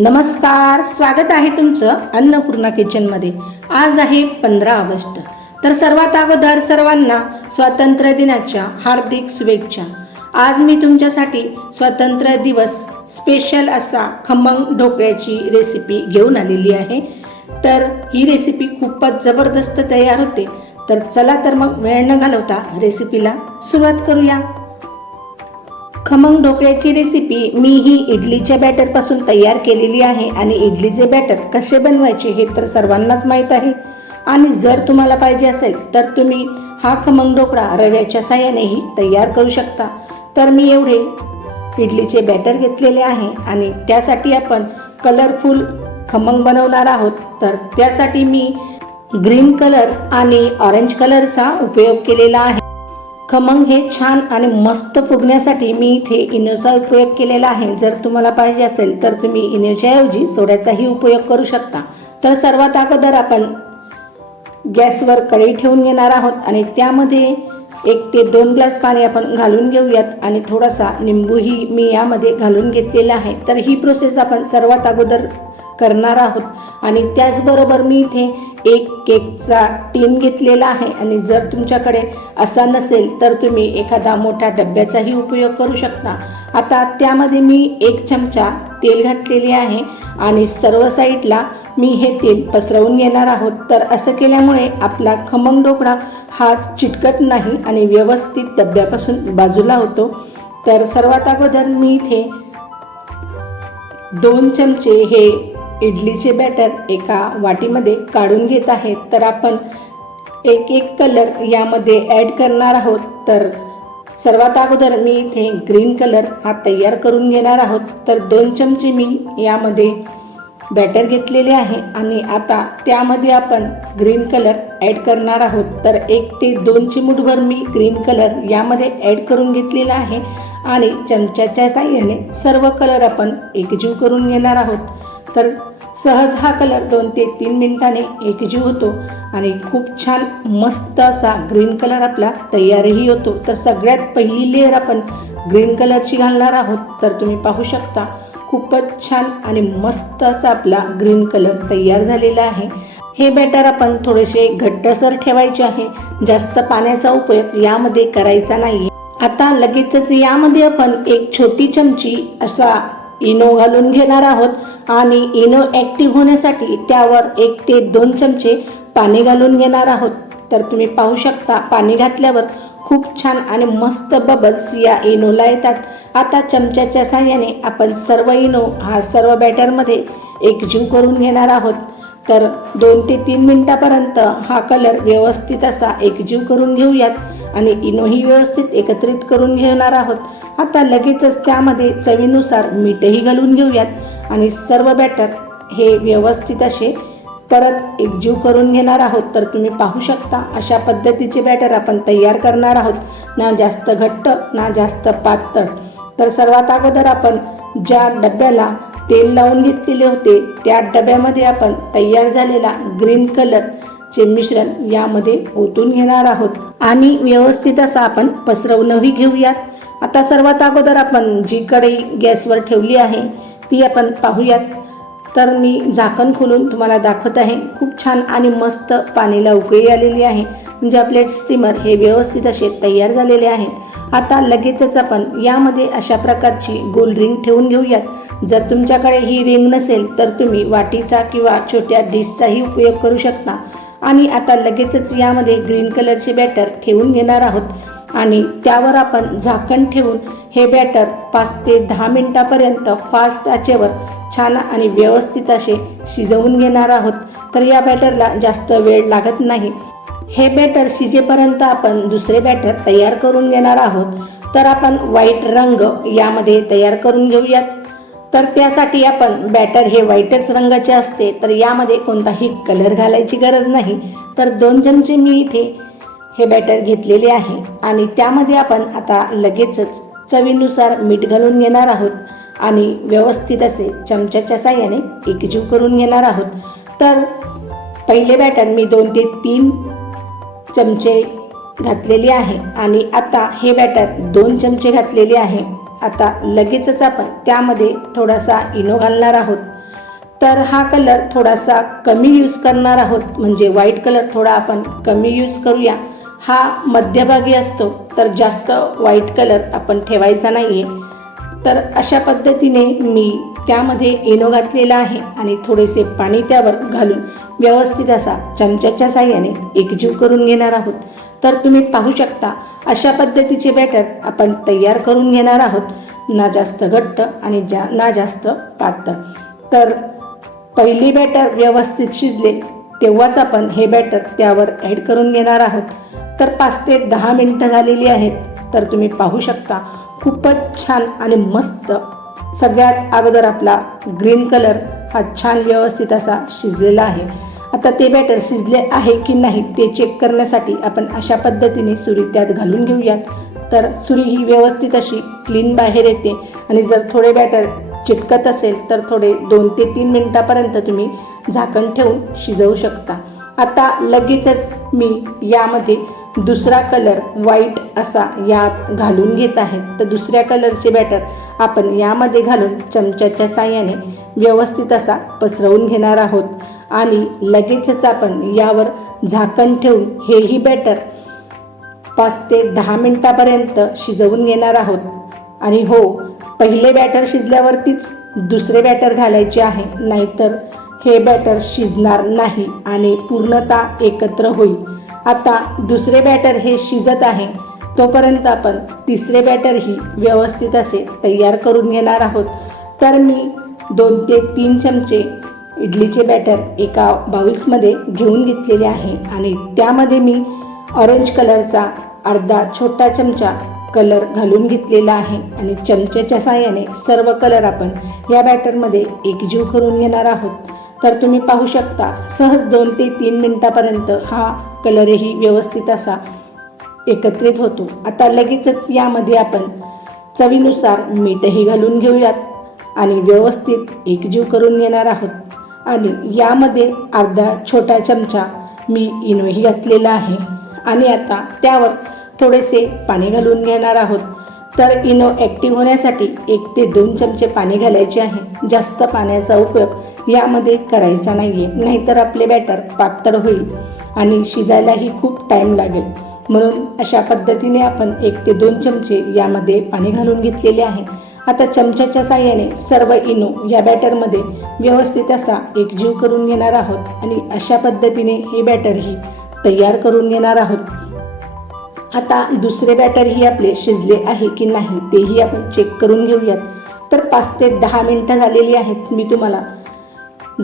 नमस्कार स्वागत आहे तुमचं अन्नपूर्णा किचनमध्ये आज आहे पंधरा ऑगस्ट. तर सर्वात अगोदर सर्वांना स्वातंत्र्य दिनाच्या हार्दिक शुभेच्छा. आज मी तुमच्यासाठी स्वातंत्र्य दिवस स्पेशल असा खमंग ढोकळ्याची रेसिपी घेऊन आलेली आहे. तर ही रेसिपी खूपच जबरदस्त तयार होते. तर चला तर मग वेळ न घालवता रेसिपीला सुरुवात करूया. खमंग ढोकळ्याची रेसिपी मी ही इडलीच्या बॅटरपासून तयार केलेली आहे. आणि इडलीचे बॅटर कसे बनवायचे हे तर सर्वांनाच माहीत आहे. आणि जर तुम्हाला पाहिजे असेल तर तुम्ही हा खमंग ढोकळा रव्याच्या साह्यानेही तयार करू शकता. तर मी एवढे इडलीचे बॅटर घेतलेले आहे. आणि त्यासाठी आपण कलरफुल खमंग बनवणार आहोत. तर त्यासाठी मी ग्रीन कलर आणि ऑरेंज कलरचा उपयोग केलेला आहे. खमंग हे छान आणि मस्त फुगण्यासाठी मी इथे इनोचा उपयोग केलेला आहे. जर तुम्हाला पाहिजे असेल तर तुम्ही इनोच्याऐवजी सोड्याचाही उपयोग करू शकता. तर सर्वात अगोदर आपण गॅसवर कढई ठेवून घेणार आहोत आणि त्यामध्ये एक ते दोन ग्लास पाणी आपण घालून घेऊयात आणि थोडासा निंबूही मी यामध्ये घालून घेतलेला आहे. तर ही प्रोसेस आपण सर्वात अगोदर करणार आहोत. आणि त्याचबरोबर मी इथे एक केकचा टीन घेतलेला आहे. आणि जर तुमच्याकडे असा नसेल तर तुम्ही एखादा मोठ्या डब्याचाही उपयोग करू शकता. आता त्यामध्ये मी एक चमचा तेल घातलेले आहे आणि सर्व साईडला मी हे तेल पसरवून येणार आहोत. तर असं केल्यामुळे आपला खमंग ढोकळा हा चिटकत नाही आणि व्यवस्थित डब्यापासून बाजूला होतो. तर सर्वात अगोदर मी इथे दोन चमचे हे इडलीचे बॅटर एका वाटीमध्ये काढून घेत आहेत तर आपण एक एक कलर यामध्ये ॲड करणार आहोत. तर सर्वात अगोदर मी इथे ग्रीन कलर हा तयार करून घेणार आहोत. तर दोन चमचे मी यामध्ये बॅटर घेतलेले आहे आणि आता त्यामध्ये आपण ग्रीन कलर ॲड करणार आहोत. तर एक ते दोन चिमूटभर मी ग्रीन कलर यामध्ये ॲड करून घेतलेला आहे आणि चमच्याच्या साह्याने सर्व कलर आपण एकजीव करून घेणार आहोत. तर सहज हा कलर दोन ते तीन मिनिटाने एकजीव होतो आणि खूप छान मस्त असा ग्रीन कलर आपला तयारही होतो. तर सगळ्यात पहिली लेअर आपण ग्रीन कलरची घालणार आहोत तर तुम्ही पाहू शकता. खूपच छान आणि मस्त असा आपला ग्रीन कलर तयार झालेला आहे. हे बॅटर आपण थोडेसे घट्टसर ठेवायचे आहे. जास्त पाण्याचा उपयोग यामध्ये करायचा नाही आता लगेचच यामध्ये आपण एक छोटी चमची असा इनो घालून घेणार आहोत. आणि इनो ॲक्टिव्ह होण्यासाठी त्यावर एक ते दोन चमचे पाणी घालून घेणार आहोत. तर तुम्ही पाहू शकता पाणी घातल्यावर खूप छान आणि मस्त बबल्स या इनोला येतात. आता चमच्याच्या साह्याने आपण सर्व इनो हा सर्व बॅटरमध्ये एकजीव करून घेणार आहोत. तर दोन ते तीन मिनटापर्यंत हा कलर व्यवस्थित असा एकजीव करून घेऊयात आणि इनोही व्यवस्थित एकत्रित करून घेणार आहोत. आता लगेचच त्यामध्ये चवीनुसार मीठही घालून घेऊयात आणि सर्व बॅटर हे व्यवस्थित असे परत एकजीव करून घेणार आहोत. तर तुम्ही पाहू शकता अशा पद्धतीचे बॅटर आपण तयार करणार आहोत. ना जास्त घट्ट ना जास्त पातळ. तर सर्वात अगोदर आपण ज्या डब्याला तेल लावून घेतलेले होते. त्या डब्यामध्ये आपण तयार झालेला ग्रीन कलरचे मिश्रण यामध्ये ओतून घेणार आहोत. आणि व्यवस्थित असं आपण पसरवणंही घेऊयात. आता सर्वात अगोदर आपण जी कढई गॅसवर ठेवली आहे ती आपण पाहूयात. तर मी झाकण खोलून तुम्हाला दाखवत आहे. खूप छान आणि मस्त पाणीला उकळी आलेली आहे. म्हणजे आपले स्टीमर हे व्यवस्थित असे तयार झालेले आहेत. आता लगेचच आपण यामध्ये अशा प्रकारची गोल रिंग ठेवून घेऊयात. जर तुमच्याकडे ही रिंग नसेल तर तुम्ही वाटीचा किंवा छोट्या डिशचाही उपयोग करू शकता. आणि आता लगेचच यामध्ये ग्रीन कलरचे बॅटर ठेवून घेणार आहोत. आणि त्यावर आपण झाकण ठेवून हे बॅटर पाच ते दहा मिनटापर्यंत फास्ट आचेवर छान आणि व्यवस्थित असे शिजवून घेणार आहोत तर या बॅटरला जास्त वेळ लागत नाही. हे बॅटर शिजेपर्यंत आपण दुसरे बॅटर तयार करून घेणार आहोत तर आपण व्हाईट रंग यामध्ये तयार करून घेऊयात. तर त्यासाठी आपण बॅटर हे व्हाईटच रंगाचे असते तर यामध्ये कोणताही कलर घालायची गरज नाही. तर दोन चमचे मी इथे हे बॅटर घेतलेले आहे आणि त्यामध्ये आपण आता लगेचच चवीनुसार मीठ घालून घेणार आहोत आणि व्यवस्थित असे चमच्याच्या साह्याने एकजीव करून घेणार आहोत. तर पहिले बॅटर मी दोन ते तीन चमचे घातलेली आहे आणि आता हे बॅटर दोन चमचे घातलेले आहे. आता लगेचच आपण त्यामध्ये थोडासा इनो घालणार आहोत. तर हा कलर थोडासा कमी यूज करणार आहोत. म्हणजे व्हाईट कलर थोडा आपण कमी यूज करूया. हा मध्यभागी असतो तर जास्त व्हाईट कलर आपण ठेवायचा नाही आहे तर अशा पद्धतीने मी त्यामध्ये इनो घातलेला आहे आणि थोडेसे पाणी त्यावर घालून व्यवस्थित असा चमच्याच्या साह्याने एकजीव करून घेणार आहोत. तर तुम्ही पाहू शकता अशा पद्धतीचे बॅटर आपण तयार करून घेणार आहोत. ना जास्त घट्ट आणि जा ना जास्त पातळ. तर पहिली बॅटर व्यवस्थित शिजले तेव्हाच आपण हे बॅटर त्यावर ॲड करून घेणार आहोत. तर पाच ते दहा मिनटं झालेली आहेत. तर तुम्ही पाहू शकता खूपच छान आणि मस्त. सगळ्यात अगोदर आपला ग्रीन कलर हा छान व्यवस्थित असा शिजलेला आहे. आता ते बॅटर शिजले आहे की नाही ते चेक करण्यासाठी आपण अशा पद्धतीने सुरी त्यात घालून घेऊयात. तर सुरी ही व्यवस्थित अशी क्लीन बाहेर येते आणि जर थोडे बॅटर चिटकत असेल तर थोडे दोन ते तीन मिनटापर्यंत तुम्ही झाकण ठेवून शिजवू शकता. आता लगेचच मी यामध्ये दुसरा कलर व्हाईट असा यात घालून घेत आहे. तर दुसऱ्या कलरचे बॅटर आपण यामध्ये घालून चमच्याच्या साह्याने व्यवस्थित असा पसरवून घेणार आहोत. आणि लगेचच आपण यावर झाकण ठेवून हेही बॅटर पाच ते दहा मिनटापर्यंत शिजवून घेणार आहोत. आणि हो पहिले बॅटर शिजल्यावरतीच दुसरे बॅटर घालायचे आहे. नाहीतर हे बॅटर शिजणार नाही आणि पूर्णतः एकत्र होईल. आता दुसरे बॅटर हे शिजत आहे. तोपर्यंत आपण तिसरे बॅटरही व्यवस्थित असे तयार करून घेणार आहोत. तर मी दोन ते तीन चमचे इडलीचे बॅटर एका बाउल्समध्ये घेऊन घेतलेले आहे. आणि त्यामध्ये मी ऑरेंज कलरचा अर्धा छोटा चमचा कलर घालून घेतलेला आहे. आणि चमच्याच्या साह्याने सर्व कलर आपण या बॅटरमध्ये एकजीव करून घेणार आहोत. तर तुम्ही पाहू शकता सहज दोन ते तीन मिनटापर्यंत हा कलरही व्यवस्थित असा एकत्रित होतो. आता लगेचच यामध्ये आपण चवीनुसार मीठही घालून घेऊयात आणि व्यवस्थित एकजीव करून घेणार आहोत. आणि यामध्ये अर्धा छोटा चमचा मी इनोही घातलेला आहे. आणि आता त्यावर थोडेसे पाणी घालून घेणार आहोत. तर इनो ॲक्टिव्ह होण्यासाठी एक ते दोन चमचे पाणी घालायचे आहे. जास्त पाण्याचा उपयोग यामध्ये करायचा नाही आहे नाहीतर आपले बॅटर पातळ होईल. आणि शिजायलाही खूप टाईम लागेल. म्हणून अशा पद्धतीने आपण एक ते दोन चमचे यामध्ये पाणी घालून घेतलेले आहे. आता चमच्याच्या साह्याने सर्व इनो या बॅटरमध्ये व्यवस्थित असा एकजीव करून घेणार आहोत आणि अशा पद्धतीने हे बॅटरही तयार करून घेणार आहोत. आता दुसरे बॅटरही आपले शिजले आहे की नाही तेही आपण चेक करून घेऊयात. तर पाच ते दहा मिनटं झालेली आहेत. मी तुम्हाला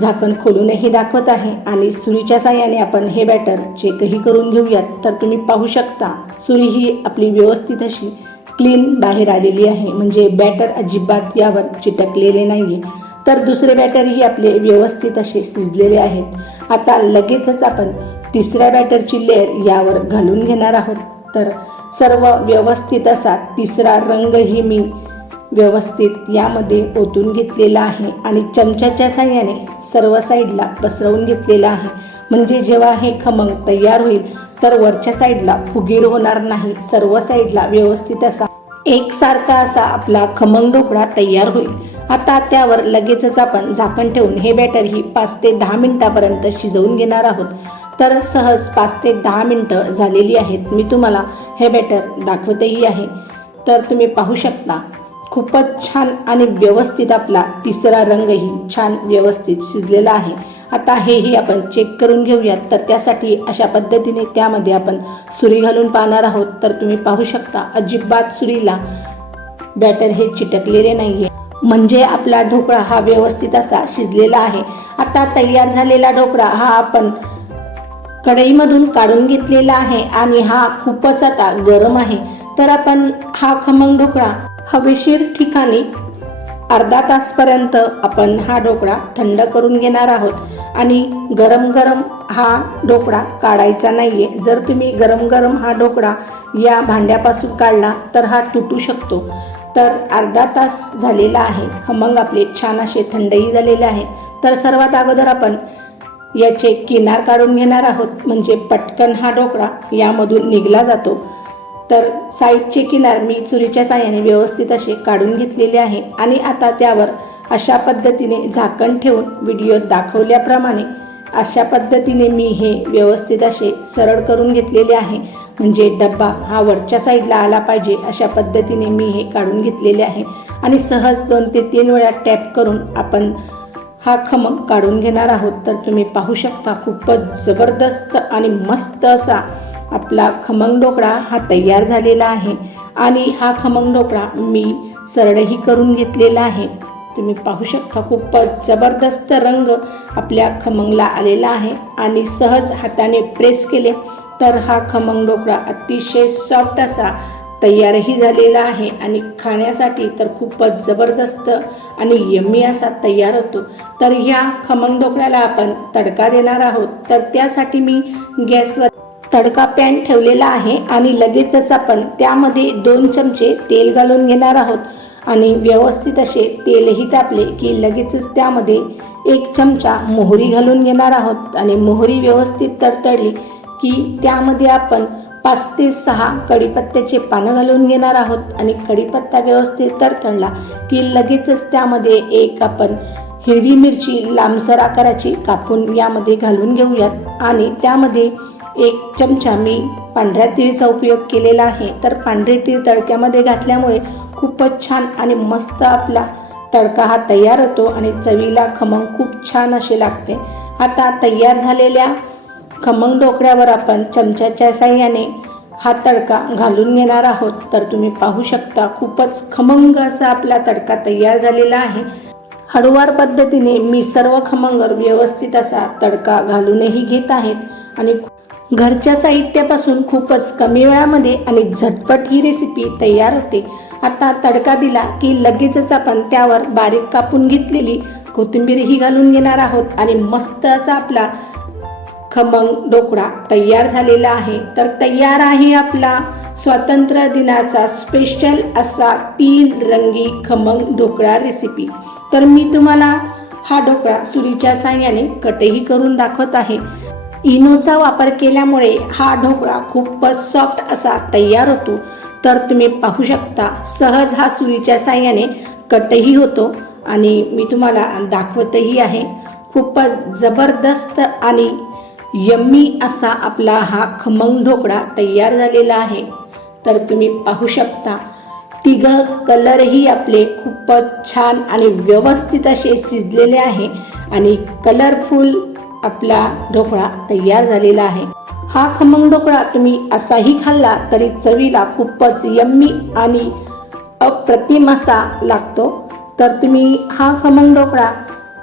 झाकण खोलूनही दाखवत आहे. आणि सुरीच्या साह्याने आपण हे बॅटर चेकही करून घेऊयात. तर तुम्ही पाहू शकता सुरी ही आपली व्यवस्थित अशी क्लीन बाहेर आलेली आहे. म्हणजे बॅटर अजिबात यावर चिटकलेले नाही आहे तर दुसरे बॅटरही आपले व्यवस्थित असे शिजलेले आहेत. आता लगेचच आपण तिसऱ्या बॅटरची लेअर यावर घालून घेणार आहोत. तर सर्व व्यवस्थित असा तिसरा रंगही मी व्यवस्थित यामध्ये ओतून घेतलेला आहे आणि चमच्याच्या साह्याने सर्व साईडला पसरवून घेतलेला आहे. म्हणजे जेव्हा हे खमंग तयार होईल तर वरच्या साईडला फुगीर होणार नाही. सर्व साईडला व्यवस्थित असा एकसारखा असा आपला खमंग ढोकळा तयार होईल. आता त्यावर लगेचच आपण झाकण ठेवून हे बॅटर ही पाच ते दहा मिनिटापर्यंत शिजवून घेणार आहोत. तर सहज पाच ते दहा मिनटं झालेली आहेत. मी तुम्हाला हे बॅटर दाखवतही आहे. तर तुम्ही पाहू शकता खूपच छान आणि व्यवस्थित आपला तिसरा रंगही छान व्यवस्थित शिजलेला आहे. आता हेही आपण चेक करून घेऊयात. तर त्यासाठी अशा पद्धतीने त्यामध्ये आपण सुरी घालून पाहणार आहोत. तर तुम्ही पाहू शकता अजिबात सुरीला बॅटर हे चिटकलेले नाहीये. म्हणजे आपला ढोकळा हा व्यवस्थित असा शिजलेला आहे. आता तयार झालेला ढोकळा हा आपण कढईमधून काढून घेतलेला आहे आणि हा खूपच आता गरम आहे. तर आपण हा खमंग ढोकळा हवेशीर ठिकाणी अर्धा तासपर्यंत आपण हा ढोकळा थंड करून घेणार आहोत. आणि गरम गरम हा ढोकळा काढायचा नाही आहे जर तुम्ही गरम गरम हा ढोकळा या भांड्यापासून काढला तर हा तुटू शकतो. तर अर्धा तास झालेला आहे. खमंग आपले छान असे थंडही झालेले आहे. तर सर्वात अगोदर आपण याचे किनार काढून घेणार आहोत. म्हणजे पटकन हा ढोकळा यामधून निघला जातो. तर साईडचे किनार मी चुरीच्या साह्याने व्यवस्थित असे काढून घेतलेले आहे आणि आता त्यावर अशा पद्धतीने झाकण ठेवून व्हिडिओत दाखवल्याप्रमाणे अशा पद्धतीने मी हे व्यवस्थित असे सरळ करून घेतलेले आहे. म्हणजे डब्बा हा वरच्या साईडला आला पाहिजे अशा पद्धतीने मी हे काढून घेतलेले आहे. आणि सहज दोन ते तीन वेळा टॅप करून आपण हा खमक काढून घेणार आहोत. तर तुम्ही पाहू शकता खूपच जबरदस्त आणि मस्त असा आपला खमंग ढोकळा हा तयार झालेला आहे. आणि हा खमंग ढोकळा मी सरळही करून घेतलेला आहे. तुम्ही पाहू शकता खूपच जबरदस्त रंग आपल्या खमंगला आलेला आहे. आणि सहज हाताने प्रेस केले तर हा खमंग ढोकळा अतिशय सॉफ्ट असा तयारही झालेला आहे. आणि खाण्यासाठी तर खूपच जबरदस्त आणि यम्मी असा तयार होतो. तर ह्या खमंग ढोकळ्याला आपण तडका देणार आहोत. तर त्यासाठी मी गॅसवर तडका पॅन ठेवलेला आहे आणि लगेचच आपण त्यामध्ये दोन चमचे तेल घालून घेणार आहोत. आणि व्यवस्थित असे तेलही तापले की लगेचच त्यामध्ये एक चमचा मोहरी घालून घेणार आहोत. आणि मोहरी व्यवस्थित तडतडली की त्यामध्ये आपण पाच ते सहा कढीपत्त्याचे पानं घालून घेणार आहोत. आणि कढीपत्ता व्यवस्थित तडतडला की लगेचच त्यामध्ये एक आपण हिरवी मिरची लांबसर आकाराची कापून यामध्ये घालून घेऊयात. आणि त्यामध्ये एक चमचा मी पांढऱ्या तिळीचा उपयोग केलेला आहे. तर पांढरे तीळ तडक्यामध्ये घातल्यामुळे खूपच छान आणि मस्त आपला तडका हा तयार होतो आणि चवीला खमंग खूप छान असे लागते. आता तयार झालेल्या खमंग ढोकळ्यावर आपण चमच्याच्या साह्याने हा तडका घालून घेणार आहोत. तर तुम्ही पाहू शकता खूपच खमंग असा आपला तडका तयार झालेला आहे. हळूवार पद्धतीने मी सर्व खमंगर व्यवस्थित असा तडका घालूनही घेत आहेत आणि घरच्या साहित्यापासून खूपच कमी वेळामध्ये आणि झटपट ही रेसिपी तयार होते. आता तडका दिला की लगेचच आपण त्यावर बारीक कापून घेतलेली कोथिंबीरही घालून घेणार आहोत आणि मस्त असा आपला खमंग ढोकळा तयार झालेला आहे. तर तयार आहे आपला स्वातंत्र्य दिनाचा स्पेशल असा तीन रंगी खमंग ढोकळा रेसिपी तर मी तुम्हाला हा ढोकळा सुरीच्या साह्याने कटही करून दाखवत आहे. इनोचा वापर केल्यामुळे हा ढोकळा खूपच सॉफ्ट असा तयार होतो. तर तुम्ही पाहू शकता सहज हा सुईच्या साह्याने कटही होतो आणि मी तुम्हाला दाखवतही आहे. खूपच जबरदस्त आणि यम्मी असा आपला हा खमंग ढोकळा तयार झालेला आहे. तर तुम्ही पाहू शकता तिघं कलरही आपले खूपच छान आणि व्यवस्थित असे शिजलेले आहे आणि कलरफुल आपला ढोकळा तयार झालेला आहे. हा खमंग ढोकळा तुम्ही असाही खाल्ला तरी चवीला खूपच यम्मी आणि अप्रतिम असा लागतो. तर तुम्ही हा खमंग ढोकळा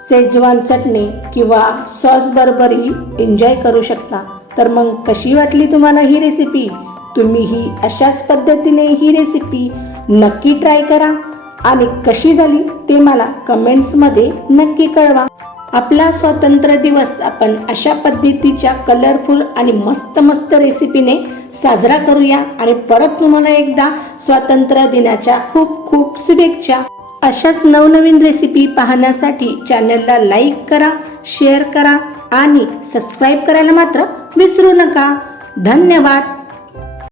सेजवान चटणी किंवा सॉस बरोबरही एन्जॉय करू शकता. तर मग कशी वाटली तुम्हाला ही रेसिपी तुम्हीही अशाच पद्धतीने ही रेसिपी नक्की ट्राय करा. आणि कशी झाली ते मला कमेंट्समध्ये नक्की कळवा. आपला स्वातंत्र्य दिवस आपण अशा पद्धतीच्या कलरफुल आणि मस्त मस्त रेसिपीने साजरा करूया. आणि परत तुम्हाला एकदा स्वातंत्र्य दिनाच्या खूप खूप शुभेच्छा. अशाच नवनवीन रेसिपी पाहण्यासाठी चॅनलला लाईक करा शेअर करा आणि सबस्क्राईब करायला मात्र विसरू नका. धन्यवाद.